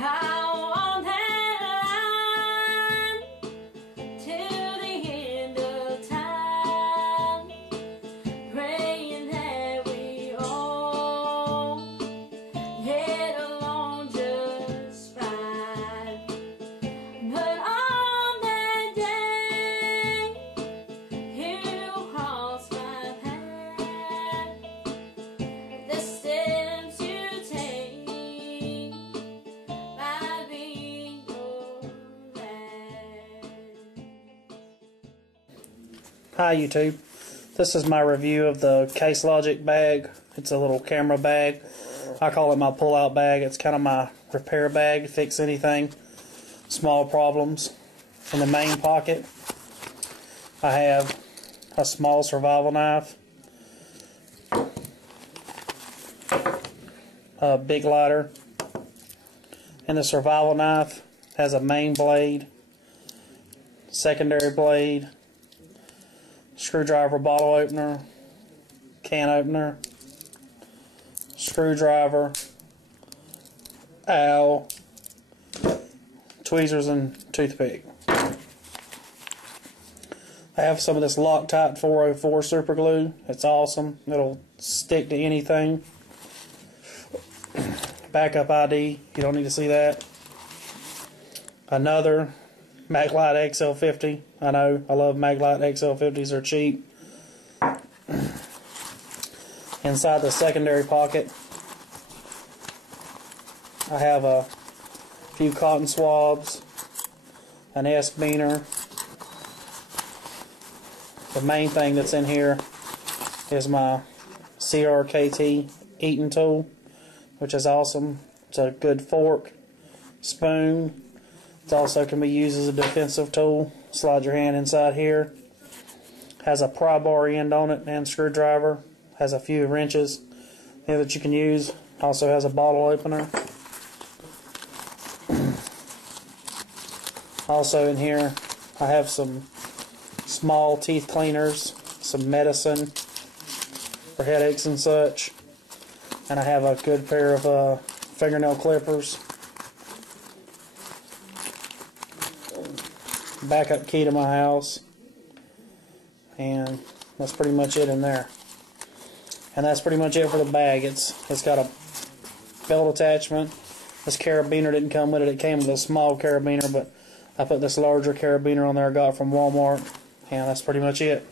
How on that line till the end of time, praying that we all get along just fine. But on that day, you cross my path. The steps you take might be your last. Hi YouTube, this is my review of the Case Logic bag. It's a little camera bag. I call it my pull-out bag. It's kind of my repair bag to fix anything, small problems. In the main pocket I have a small survival knife, a big lighter, and the survival knife has a main blade, secondary blade, screwdriver, bottle opener, can opener, screwdriver, awl, tweezers, and toothpick. I have some of this Loctite 404 super glue. It's awesome. It'll stick to anything. Backup ID, you don't need to see that. Another Maglite XL50. I know, I love Maglite XL50s, they're cheap. Inside the secondary pocket I have a few cotton swabs, an S-beaner. The main thing that's in here is my CRKT eating tool, which is awesome. It's a good fork, spoon. It also can be used as a defensive tool. Slide your hand inside here. Has a pry bar end on it and screwdriver. Has a few wrenches there that you can use. Also has a bottle opener. Also in here I have some small teeth cleaners, some medicine for headaches and such, and I have a good pair of fingernail clippers. Backup key to my house, and that's pretty much it in there. And that's pretty much it for the bag. It's got a belt attachment. This carabiner didn't come with it. It came with a small carabiner, but I put this larger carabiner on there I got from Walmart, and that's pretty much it.